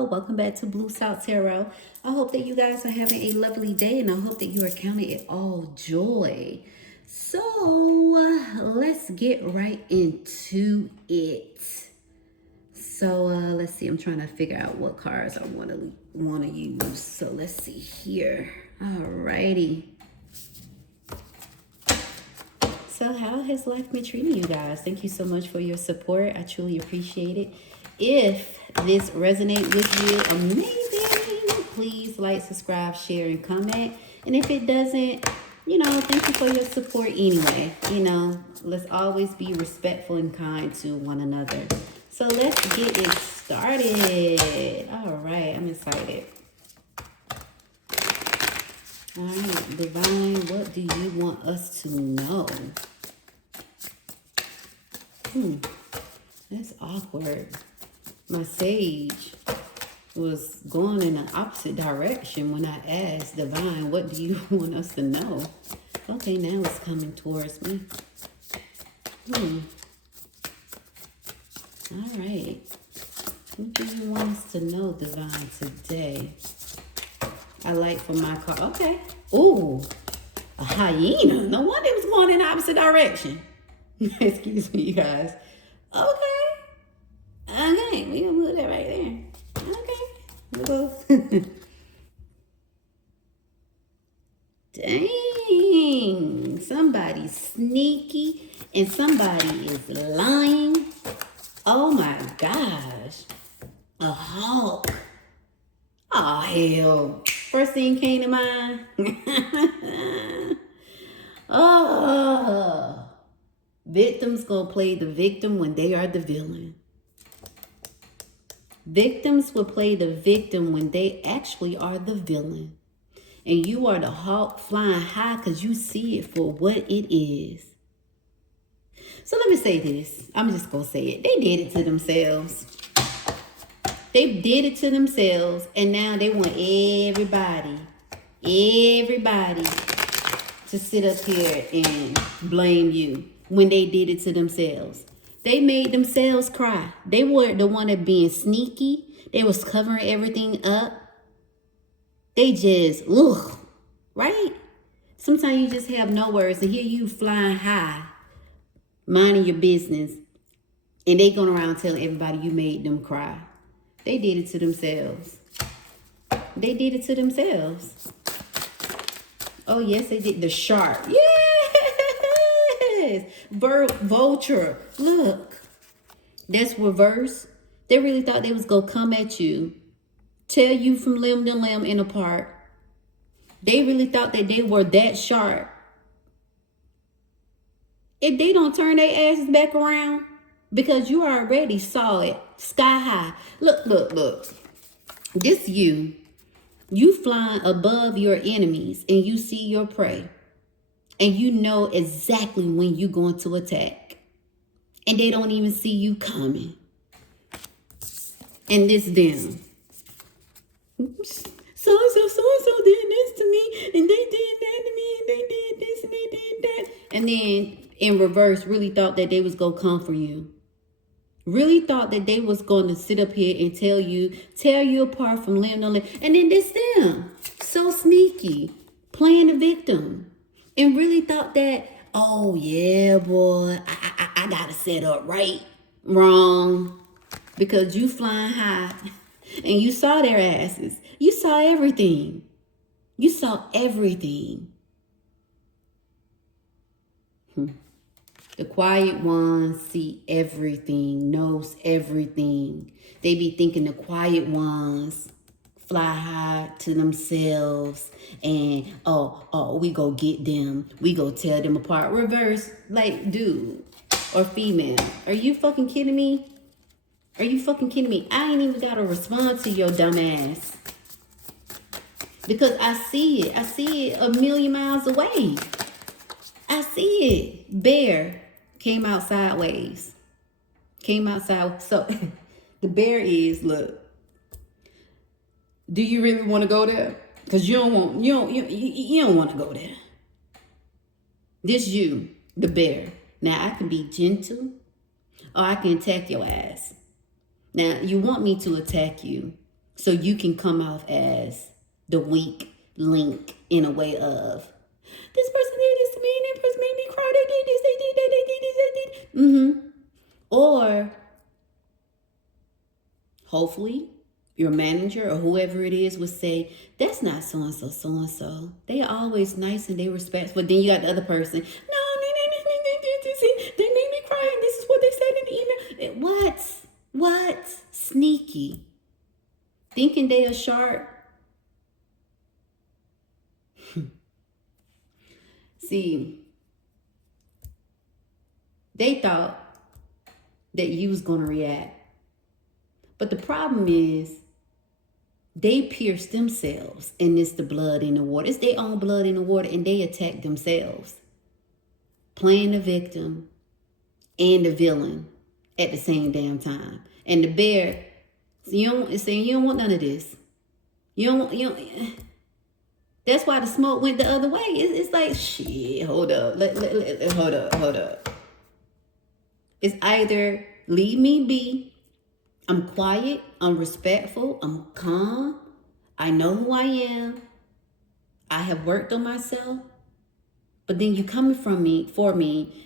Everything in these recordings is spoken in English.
hello. Welcome back to Blue Salt Tarot. I hope that you guys are having a lovely day, and I hope that you are counting it all joy. So let's get right into it. So let's see. I'm trying to figure out what cards I want to use. So let's see here. Alrighty. So how has life been treating you guys? Thank you so much for your support. I truly appreciate it. If this resonates with you, amazing. Please like, subscribe, share, and comment. And if it doesn't, thank you for your support anyway. Let's always be respectful and kind to one another. So let's get it started. All right, I'm excited. All right, Divine, what do you want us to know? That's awkward. My sage was going in the opposite direction when I asked Divine, what do you want us to know? Okay, now it's coming towards me. All right. What do you want us to know, Divine, today? I like for my card. Okay. Ooh, a hyena. No wonder it was going in the opposite direction. Excuse me, you guys. Okay, we gonna put that right there. Okay, we'll go. Dang, somebody's sneaky and somebody is lying. Oh my gosh, a hawk. Oh hell, first thing came to mind. Oh. Victims gonna play the victim when they are the villain. Victims will play the victim when they actually are the villain. And you are the hawk flying high because you see it for what it is. So let me say this. I'm just gonna say it. They did it to themselves. They did it to themselves, and now they want everybody to sit up here and blame you. When they did it to themselves, they made themselves cry. They were the one that being sneaky. They was covering everything up. They just, right? Sometimes you just have no words, and here you flying high, minding your business, and they going around telling everybody you made them cry. They did it to themselves. They did it to themselves. Oh yes, they did. The shark, yeah. Vulture, look, that's reverse. They really thought they was gonna come at you, tear you from limb to limb and apart. They really thought that they were that sharp. If they don't turn their asses back around, because you already saw it sky high. Look, this you flying above your enemies, and you see your prey. And you know exactly when you're going to attack. And they don't even see you coming. And this them. So-and-so did this to me. And they did that to me. And they did this and they did that. And then in reverse, really thought that they was going to come for you. Really thought that they was going to sit up here and tear you apart from limb to limb. And then this them. So sneaky. Playing the victim. And really thought that, oh yeah, boy, I gotta set up right. Wrong. Because you flying high. And you saw their asses. You saw everything. You saw everything. The quiet ones see everything, knows everything. They be thinking the quiet ones fly high to themselves and we go get them, we go tear them apart. Reverse, like, dude or female, are you fucking kidding me? I ain't even gotta respond to your dumb ass, because I see it a million miles away. I see it. Bear came out sideways. So the bear is, look, do you really want to go there? Because you don't want to go there. This you, the bear. Now I can be gentle, or I can attack your ass. Now you want me to attack you, So you can come off as the weak link in a way of, this person did this to me, and that person made me cry, they did this, they did that, they did this, they did. Or hopefully your manager or whoever it is would say, that's not so-and-so, so-and-so. They are always nice and they respectful. But then you got the other person, no, they made me cry, and this is what they said in the email. What? Sneaky. Thinking they are sharp. See, they thought that you was going to react. But the problem is, they pierce themselves, and it's the blood in the water. It's their own blood in the water, and they attack themselves. Playing the victim and the villain at the same damn time. And the bear, you don't want none of this. You don't. That's why the smoke went the other way. It's like, shit, hold up. Hold up. It's either leave me be, I'm quiet, I'm respectful, I'm calm, I know who I am, I have worked on myself, but then you coming for me,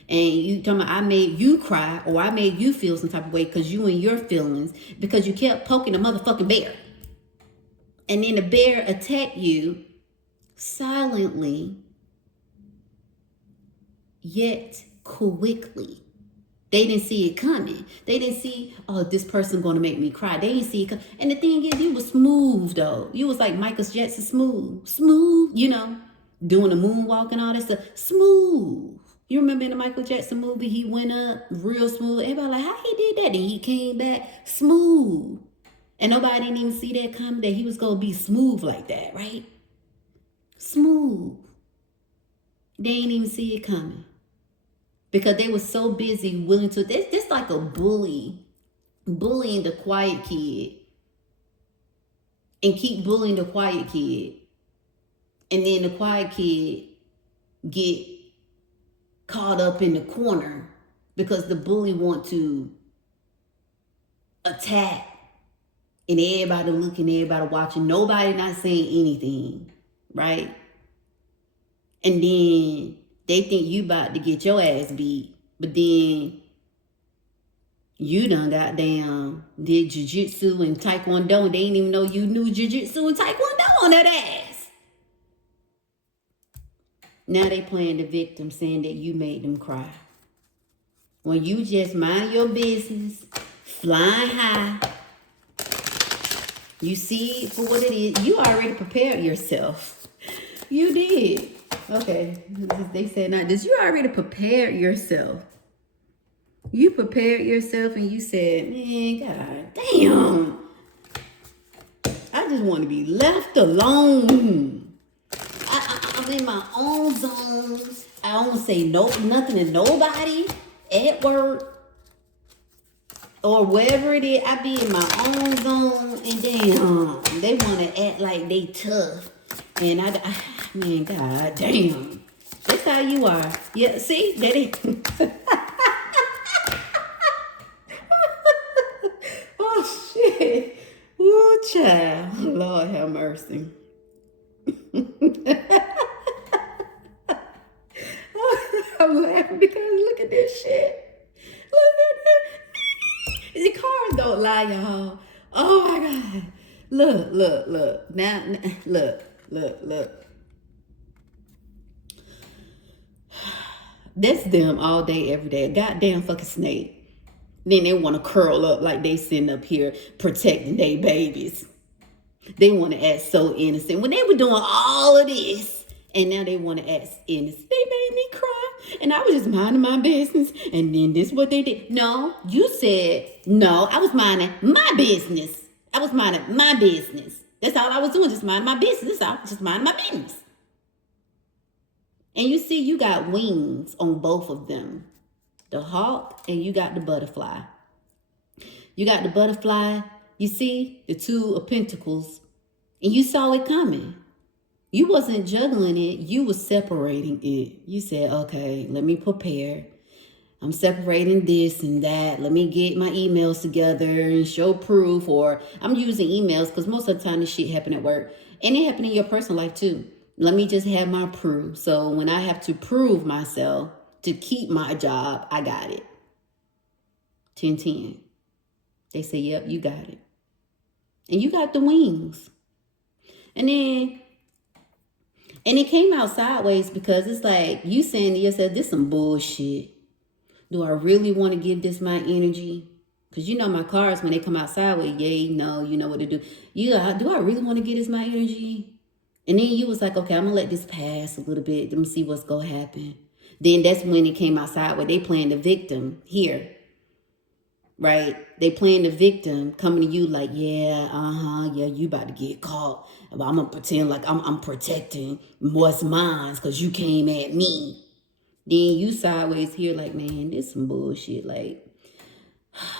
and you talking about I made you cry, or I made you feel some type of way because you and your feelings, because you kept poking a motherfucking bear. And then the bear attacked you silently, yet quickly. They didn't see it coming. They didn't see, oh, this person going to make me cry. They didn't see it coming. And the thing is, you was smooth, though. You was like Michael Jackson smooth. Smooth, doing the moonwalk and all that stuff. Smooth. You remember in the Michael Jackson movie, he went up real smooth. Everybody like, how he did that? And he came back smooth. And nobody didn't even see that coming, that he was going to be smooth like that, right? Smooth. They didn't even see it coming. Because they were so busy willing to, this like a bullying the quiet kid, and keep bullying the quiet kid. And then the quiet kid get caught up in the corner because the bully want to attack, and everybody looking, everybody watching, nobody not saying anything, right? And then they think you about to get your ass beat, but then you done goddamn did jiu-jitsu and taekwondo, and they didn't even know you knew jiu-jitsu and taekwondo on that ass. Now they playing the victim, saying that you made them cry. When you just mind your business, flying high, you see it for what it is. You already prepared yourself. You did. Okay, they said not this. You already prepared yourself. You prepared yourself and you said, man, god damn, I just want to be left alone. I'm in my own zone. I don't say nothing to nobody at work or wherever it is. I be in my own zone, and they want to act like they tough. And man, god damn. That's how you are. Yeah, see? That is. Oh, shit. Ooh, child. Lord have mercy. I'm laughing because look at this shit. Look at that. The cars don't lie, y'all. Oh, my God. Look. Now, look. That's them all day, every day. A goddamn fucking snake. Then they want to curl up like they sitting up here protecting their babies. They want to act so innocent when they were doing all of this. And now they want to act innocent. They made me cry. And I was just minding my business. And then this is what they did. No, you said, no, I was minding my business. That's all I was doing, just minding my business. I was just minding my business. And you see, you got wings on both of them. The hawk and you got the butterfly. You got the butterfly, you see, the two of pentacles. And you saw it coming. You wasn't juggling it. You was separating it. You said, okay, let me prepare. I'm separating this and that. Let me get my emails together and show proof. Or I'm using emails because most of the time this shit happen at work. And it happen in your personal life too. Let me just have my proof. So when I have to prove myself to keep my job, I got it. 10-10. They say, yep, you got it. And you got the wings. And then, and it came out sideways because it's like you saying to yourself, this some bullshit. Do I really want to give this my energy? Because you know my cards, when they come out sideways, yay, no, you know what to do. Do I really want to give this my energy? And then you was like, okay, I'm going to let this pass a little bit. Let me see what's going to happen. Then that's when it came out sideways. They playing the victim here. Right? They playing the victim, coming to you like, yeah, you about to get caught. But I'm going to pretend like I'm protecting what's mine because you came at me. Then you sideways here like, man, this some bullshit. Like,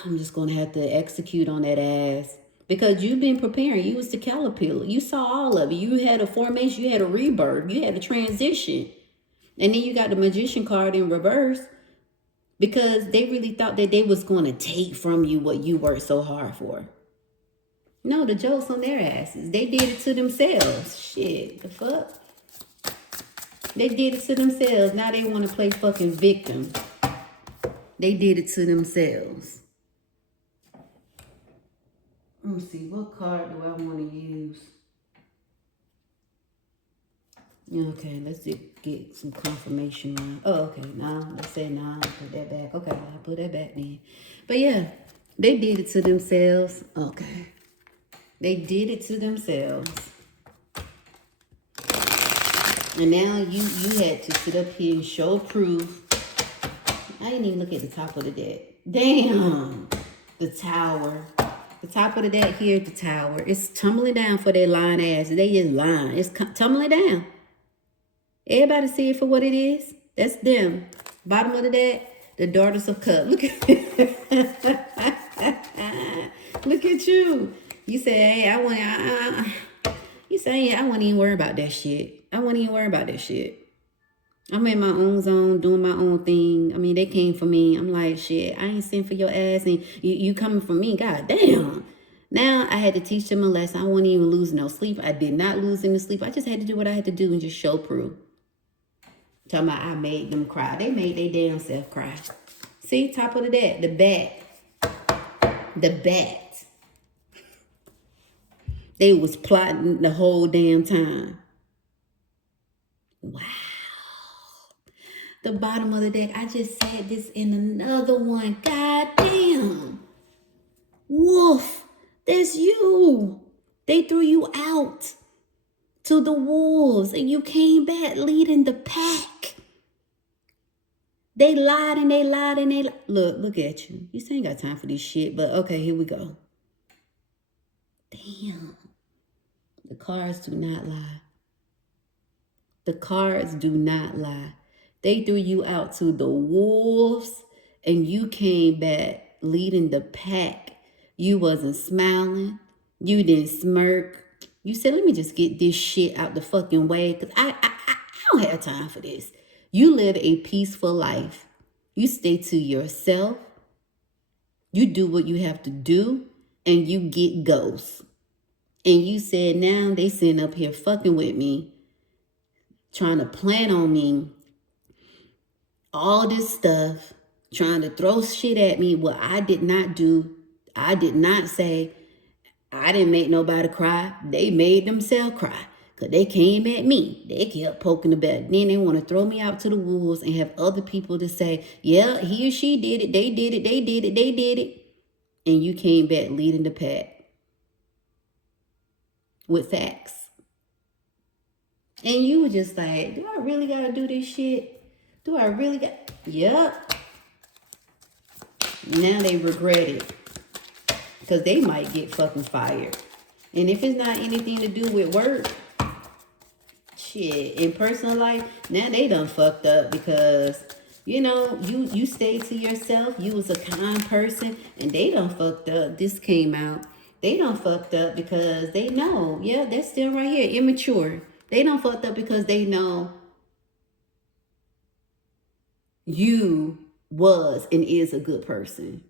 I'm just going to have to execute on that ass. Because you've been preparing. You was the caterpillar. You saw all of it. You had a formation. You had a rebirth. You had a transition. And then you got the magician card in reverse. Because they really thought that they was going to take from you what you worked so hard for. No, the joke's on their asses. They did it to themselves. Shit, the fuck? They did it to themselves. Now they want to play fucking victim. They did it to themselves. Let me see. What card do I want to use? Okay, let's get some confirmation on. Oh, okay. No, let's say no. Put that back. Okay, I'll put that back then. But yeah, they did it to themselves. Okay. They did it to themselves. And now you had to sit up here and show proof. I didn't even look at the top of the deck. Damn. The tower. The top of the deck here at the tower. It's tumbling down for their lying ass. They just lying. It's tumbling down. Everybody see it for what it is. That's them. Bottom of the deck, the daughters of cup. Look at look at you. You say, hey, you say, yeah, I wouldn't even worry about that shit. I wouldn't even worry about that shit. I'm in my own zone, doing my own thing. I mean, they came for me. I'm like, shit, I ain't sent for your ass, and you coming for me. God damn. Now I had to teach them a lesson. I wasn't even losing no sleep. I did not lose any sleep. I just had to do what I had to do and just show proof. Talking about I made them cry. They made their damn self cry. See, top of the deck, the bat. The bat. They was plotting the whole damn time. Wow. The bottom of the deck, I just said this in another one. God damn. Wolf, that's you. They threw you out to the wolves and you came back leading the pack. They lied and they lied and they lied. Look at you. You still ain't got time for this shit, but okay, here we go. Damn. The cards do not lie. The cards do not lie. They threw you out to the wolves and you came back leading the pack. You wasn't smiling. You didn't smirk. You said, let me just get this shit out the fucking way because I don't have time for this. You live a peaceful life. You stay to yourself. You do what you have to do and you get ghosts. And you said, now they sitting up here fucking with me, trying to plan on me, all this stuff, trying to throw shit at me. What I did not do, I did not say. I didn't make nobody cry. They made themselves cry because they came at me. They kept poking the bear. Then they want to throw me out to the wolves and have other people to say, yeah, he or she did it. They did it. They did it. They did it. And you came back leading the pack with facts. And you were just like, do I really got to do this shit? Do I really got? Yep. Now they regret it. Because they might get fucking fired. And if it's not anything to do with work, shit, in personal life, now they done fucked up because, you know, you stayed to yourself. You was a kind person and they done fucked up. This came out. They done fucked up because they know, yeah, they're still right here, immature. They done fucked up because they know you was and is a good person.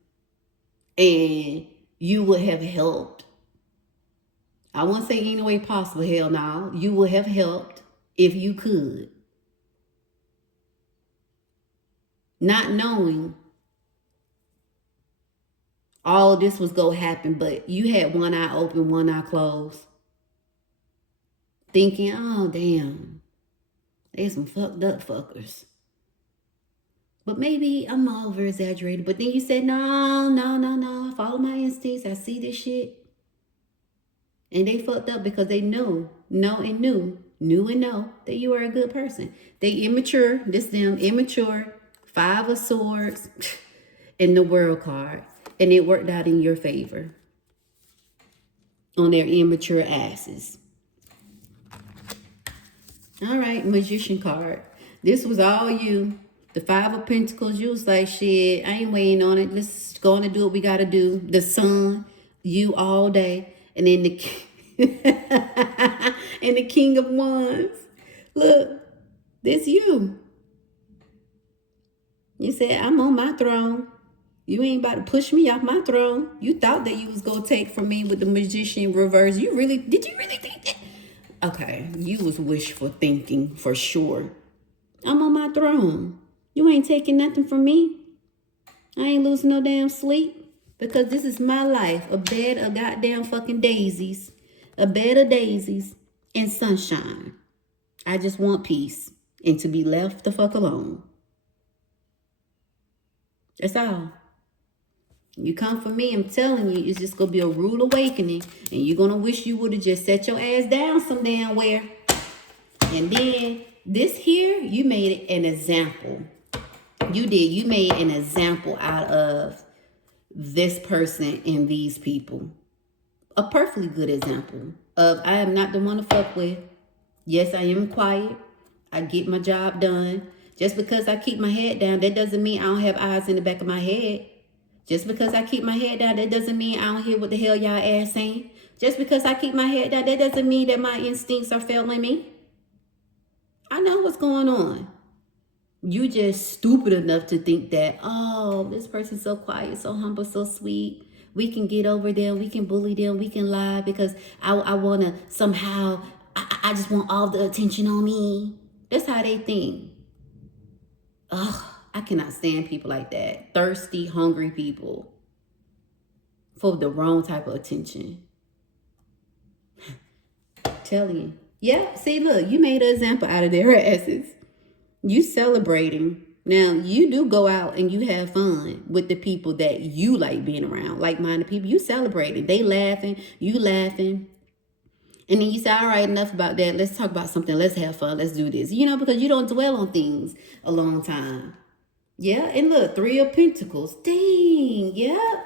And you would have helped. I won't say any way possible, hell no. You would have helped if you could. Not knowing all this was going to happen, but you had one eye open, one eye closed. Thinking, oh, damn, they some fucked up fuckers. But maybe I'm over exaggerated. But then you said, no. I follow my instincts. I see this shit. And they fucked up because they knew and know that you are a good person. They immature. This them immature. 5 of Swords and the World card. And it worked out in your favor on their immature asses. All right, Magician card. This was all you. The 5 of Pentacles, you was like, shit, I ain't waiting on it. Let's go on and do what we got to do. The Sun, you all day. And then the and the King of Wands. Look, this you. You said, I'm on my throne. You ain't about to push me off my throne. You thought that you was going to take from me with the Magician reverse. Did you really think that? Okay, you was wishful thinking for sure. I'm on my throne. You ain't taking nothing from me. I ain't losing no damn sleep because this is my life. A bed of goddamn fucking daisies. A bed of daisies and sunshine. I just want peace and to be left the fuck alone. That's all. You come for me, I'm telling you, it's just going to be a rude awakening. And you're going to wish you would have just set your ass down some damn where. And then this here, you made it an example. You did. You made an example out of this person and these people. A perfectly good example of I am not the one to fuck with. Yes, I am quiet. I get my job done. Just because I keep my head down, that doesn't mean I don't have eyes in the back of my head. Just because I keep my head down, that doesn't mean I don't hear what the hell y'all ass saying. Just because I keep my head down, that doesn't mean that my instincts are failing me. I know what's going on. You just stupid enough to think that, oh, this person's so quiet, so humble, so sweet. We can get over them. We can bully them. We can lie because I want to somehow, I just want all the attention on me. That's how they think. Ugh, I cannot stand people like that. Thirsty, hungry people for the wrong type of attention. Telling you. Yeah, see, look, you made an example out of their asses. You celebrating. Now, you do go out and you have fun with the people that you like being around. Like-minded people, you celebrating. They laughing, you laughing. And then you say, all right, enough about that. Let's talk about something. Let's have fun. Let's do this. You know, because you don't dwell on things a long time. Yeah, and look, 3 of Pentacles. Dang, yeah.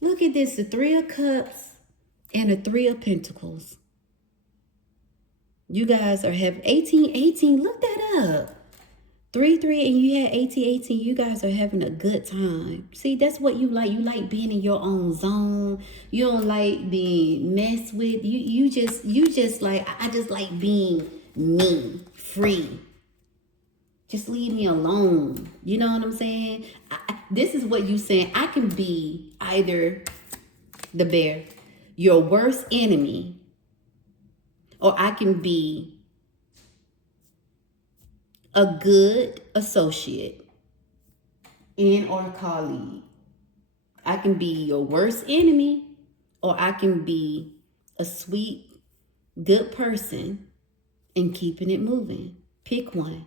Look at this, the 3 of Cups and the 3 of Pentacles. You guys are having 18. Look that up. 3 and you had 18. You guys are having a good time. See, that's what you like. You like being in your own zone. You don't like being messed with. You just like, I just like being me, free. Just leave me alone. You know what I'm saying? This is what you saying. I can be either the bear, your worst enemy, or I can be a good associate and or colleague. I can be your worst enemy, or I can be a sweet, good person and keeping it moving. Pick one.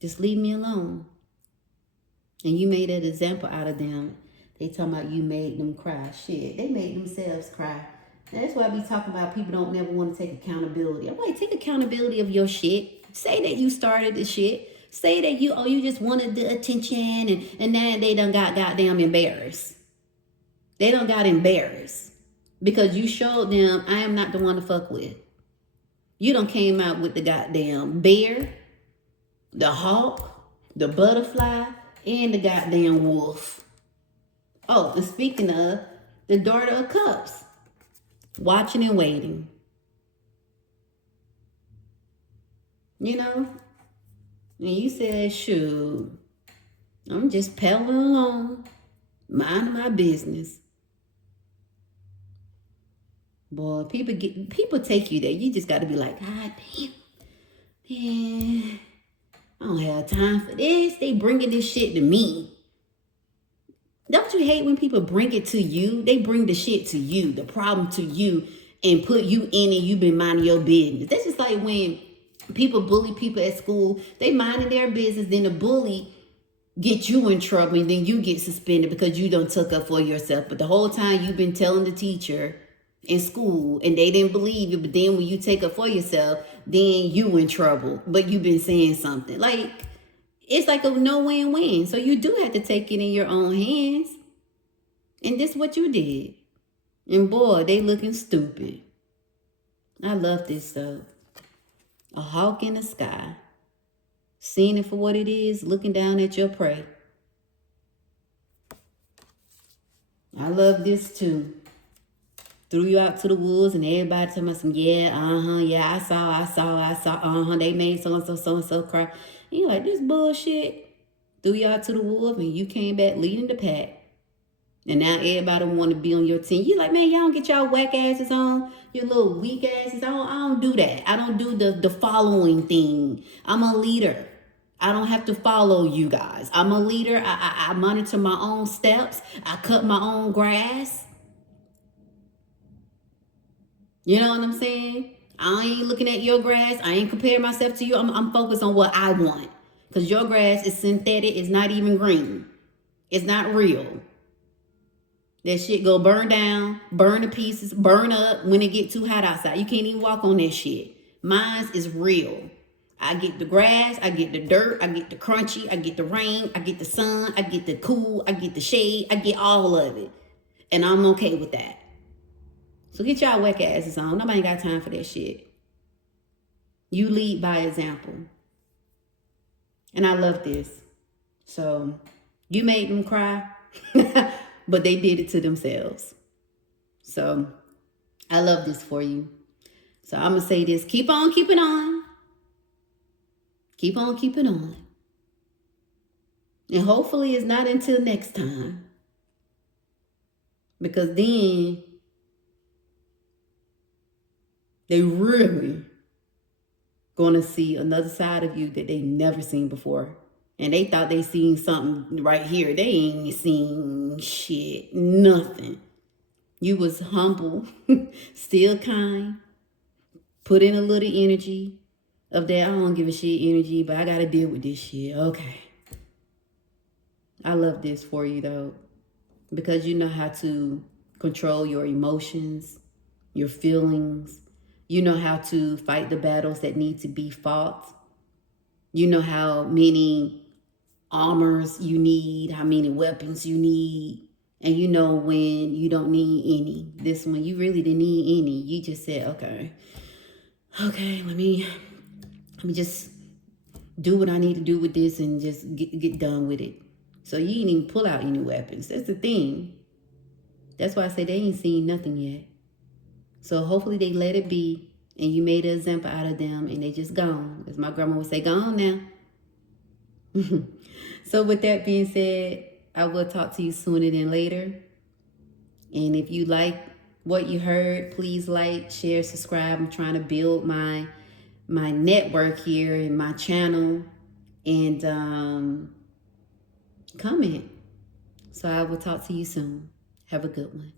Just leave me alone. And you made an example out of them. They talking about you made them cry. Shit, they made themselves cry. That's why I be talking about people don't never want to take accountability. I'm like, take accountability of your shit. Say that you started the shit. Say that you just wanted the attention and now they done got goddamn embarrassed. They done got embarrassed because you showed them I am not the one to fuck with. You done came out with the goddamn bear, the hawk, the butterfly, and the goddamn wolf. Oh, and speaking of, the daughter of cups. Watching and waiting. You know? And you said, shoot, I'm just pedaling along, minding my business. Boy, people take you there. You just got to be like, God damn, man, I don't have time for this. They bringing this shit to me. Don't you hate when people bring it to you? They bring the shit to you, the problem to you, and put you in it. You've been minding your business. That's just like when people bully people at school. They minding their business. Then the bully get you in trouble, and then you get suspended because you don't took up for yourself. But the whole time you've been telling the teacher in school, and they didn't believe you. But then when you take up for yourself, then you in trouble. But you've been saying something like. It's like a no win-win. So you do have to take it in your own hands. And this is what you did. And boy, they looking stupid. I love this though. A hawk in the sky. Seeing it for what it is, looking down at your prey. I love this too. Threw you out to the woods and everybody talking about some, yeah, I saw, they made so-and-so cry. And you're like, this bullshit. Threw you out to the wolf and you came back leading the pack. And now everybody want to be on your team. You like, man, y'all don't get y'all whack asses on, your little weak asses on. I don't do that. I don't do the following thing. I'm a leader. I don't have to follow you guys. I'm a leader. I monitor my own steps. I cut my own grass. You know what I'm saying? I ain't looking at your grass. I ain't comparing myself to you. I'm focused on what I want. Because your grass is synthetic. It's not even green. It's not real. That shit go burn down, burn to pieces, burn up when it get too hot outside. You can't even walk on that shit. Mine is real. I get the grass, I get the dirt, I get the crunchy, I get the rain, I get the sun, I get the cool, I get the shade, I get all of it. And I'm okay with that. So get y'all whack asses on. Nobody got time for that shit. You lead by example. And I love this. So you made them cry, but they did it to themselves. So I love this for you. So I'm going to say this. Keep on keeping on. Keep on keeping on. And hopefully it's not until next time. Because then they really going to see another side of you that they never seen before. And they thought they seen something right here. They ain't seen shit, nothing. You was humble, still kind, put in a little energy of that I don't give a shit energy, but I got to deal with this shit. Okay. I love this for you though, because you know how to control your emotions, your feelings. You know how to fight the battles that need to be fought. You know how many armors you need, how many weapons you need. And you know when you don't need any. This one, you really didn't need any. You just said, okay, let me just do what I need to do with this and just get done with it. So you didn't even pull out any weapons. That's the thing. That's why I say they ain't seen nothing yet. So hopefully they let it be and you made an example out of them and they just gone. As my grandma would say, go on now. So with that being said, I will talk to you sooner than later. And if you like what you heard, please like, share, subscribe. I'm trying to build my network here in my channel. And comment. So I will talk to you soon. Have a good one.